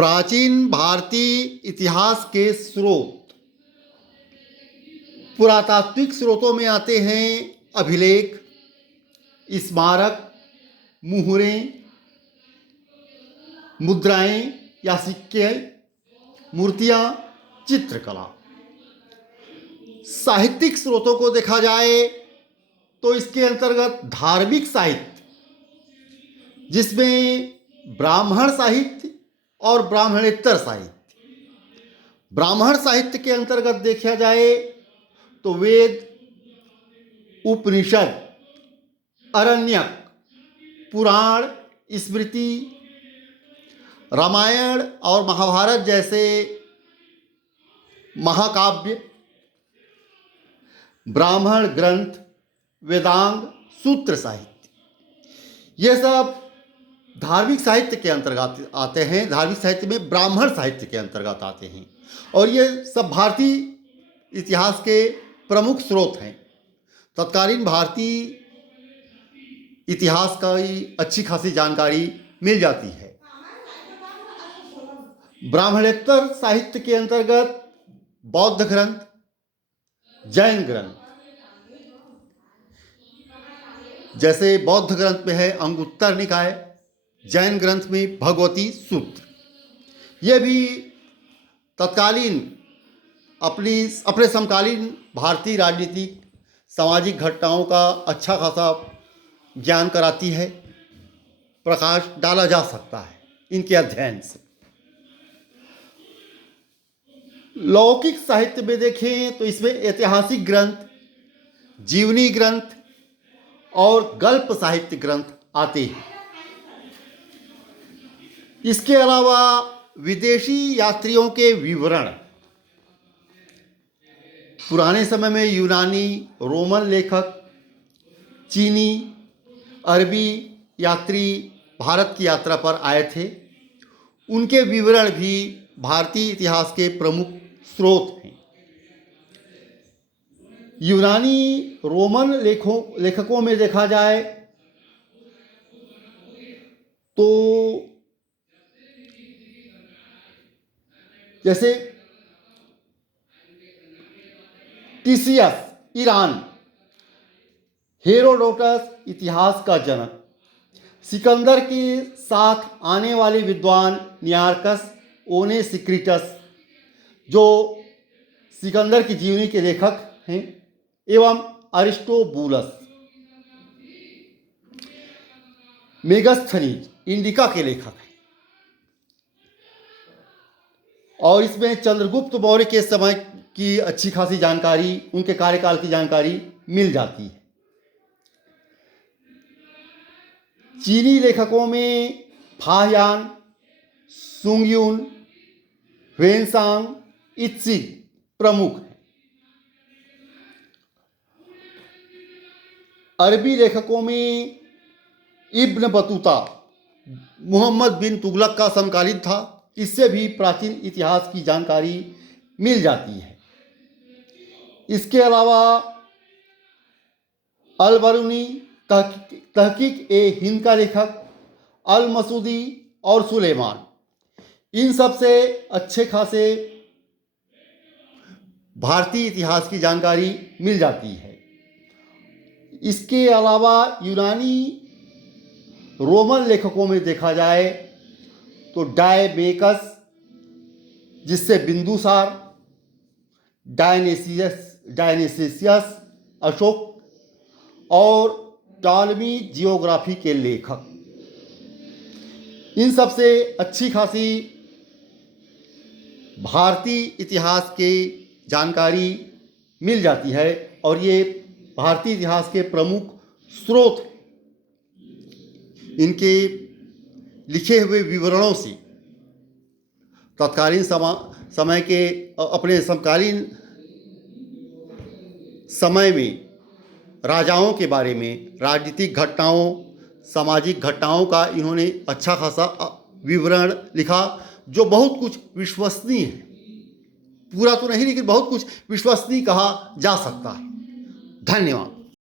प्राचीन भारतीय इतिहास के स्रोत पुरातात्विक स्रोतों में आते हैं अभिलेख, स्मारक, मुहरें, मुद्राएं या सिक्के, मूर्तियां, चित्रकला। साहित्यिक स्रोतों को देखा जाए तो इसके अंतर्गत धार्मिक साहित्य, जिसमें ब्राह्मण साहित्य और ब्राह्मणेतर साहित्य। ब्राह्मण साहित्य के अंतर्गत देखा जाए तो वेद, उपनिषद, अरण्यक, पुराण, स्मृति, रामायण और महाभारत जैसे महाकाव्य, ब्राह्मण ग्रंथ, वेदांग, सूत्र साहित्य, ये सब धार्मिक साहित्य के अंतर्गत आते हैं। धार्मिक साहित्य में ब्राह्मण साहित्य के अंतर्गत आते हैं और ये सब भारतीय इतिहास के प्रमुख स्रोत हैं। तत्कालीन भारतीय इतिहास का अच्छी खासी जानकारी मिल जाती है। ब्राह्मणेतर साहित्य के अंतर्गत बौद्ध ग्रंथ, जैन ग्रंथ, जैसे बौद्ध ग्रंथ में है अंगुत्तर निकाय, जैन ग्रंथ में भगवती सूत्र, ये भी तत्कालीन अपने समकालीन भारतीय राजनीतिक सामाजिक घटनाओं का अच्छा खासा ज्ञान कराती है। प्रकाश डाला जा सकता है इनके अध्ययन से। लौकिक साहित्य में देखें तो इसमें ऐतिहासिक ग्रंथ, जीवनी ग्रंथ और गल्प साहित्य ग्रंथ आते हैं। इसके अलावा विदेशी यात्रियों के विवरण, पुराने समय में यूनानी, रोमन लेखक, चीनी, अरबी यात्री भारत की यात्रा पर आए थे, उनके विवरण भी भारतीय इतिहास के प्रमुख स्रोत हैं। यूनानी, रोमन लेखकों में देखा जाए तो जैसे टीसियस ईरान, हेरोडोटस इतिहास का जनक, सिकंदर के साथ आने वाले विद्वान नियार्कस ओनेसिक्रिटस जो सिकंदर की जीवनी के लेखक हैं, एवं अरिस्टोबुलस, मेगस्थनीज इंडिका के लेखक हैं। और इसमें चंद्रगुप्त मौर्य के समय की अच्छी खासी जानकारी, उनके कार्यकाल की जानकारी मिल जाती है। चीनी लेखकों में फाहयान, सुंगयुन, ह्वेनसांग, इत्सिग प्रमुख हैं। अरबी लेखकों में इब्न बतूता मोहम्मद बिन तुगलक का समकालीन था, इससे भी प्राचीन इतिहास की जानकारी मिल जाती है। इसके अलावा अल बरूनी, तहकीक ए हिंद का लेखक, अल मसूदी और सुलेमान, इन सब से अच्छे खासे भारतीय इतिहास की जानकारी मिल जाती है। इसके अलावा यूनानी, रोमन लेखकों में देखा जाए तो डायमेकस, जिससे बिंदुसार, डायनेसियस, अशोक और टॉलमी जियोग्राफी के लेखक, इन सब से अच्छी खासी भारतीय इतिहास की जानकारी मिल जाती है और ये भारतीय इतिहास के प्रमुख स्रोत हैं। इनके लिखे हुए विवरणों से तत्कालीन समय के अपने समकालीन समय में राजाओं के बारे में, राजनीतिक घटनाओं, सामाजिक घटनाओं का इन्होंने अच्छा खासा विवरण लिखा, जो बहुत कुछ विश्वसनीय है। पूरा तो नहीं, लेकिन बहुत कुछ विश्वसनीय कहा जा सकता है। धन्यवाद।